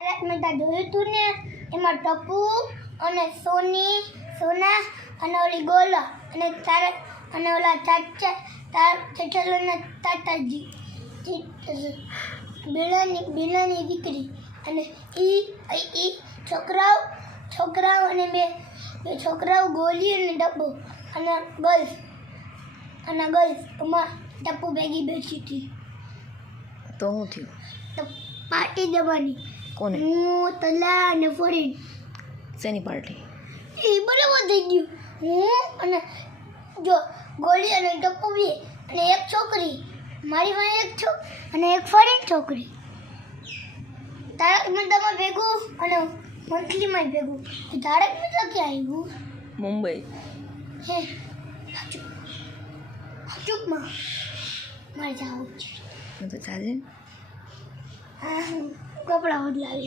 તારક મહેતા જોયું તું ને, એમાં ટપુ અને સોના અને ઓલી ગોલા અને તારક અને ઓલા ચાચા જેઠાલાલના તાતાજી બેલાની દીકરી અને ઈ છોકરાઓ અને બે છોકરાઓ ગોલી અને ટપુ અને ગર્લ્સ એમાં ટપુ ભેગી બેસી હતી. તો શું થયું? તો પાર્ટી દેવાની. કોને? હું તલા અને ફરીન. શેની પાર્ટી? એ બરાબર થઈ ગયું. હું અને જો ગોલી અને ટપુ બે અને એક છોકરી મારી પાસે એક અને એક ફરીન છોકરી. તારક મહેતામાં ભેગું અને મંથલીમાં ભેગું. તારક મહેતા ક્યાં આવ્યું? મુંબઈ. હે ચૂપમાં મારે જવું છે. તો ચાલે. હા કપડાં બદલાવી.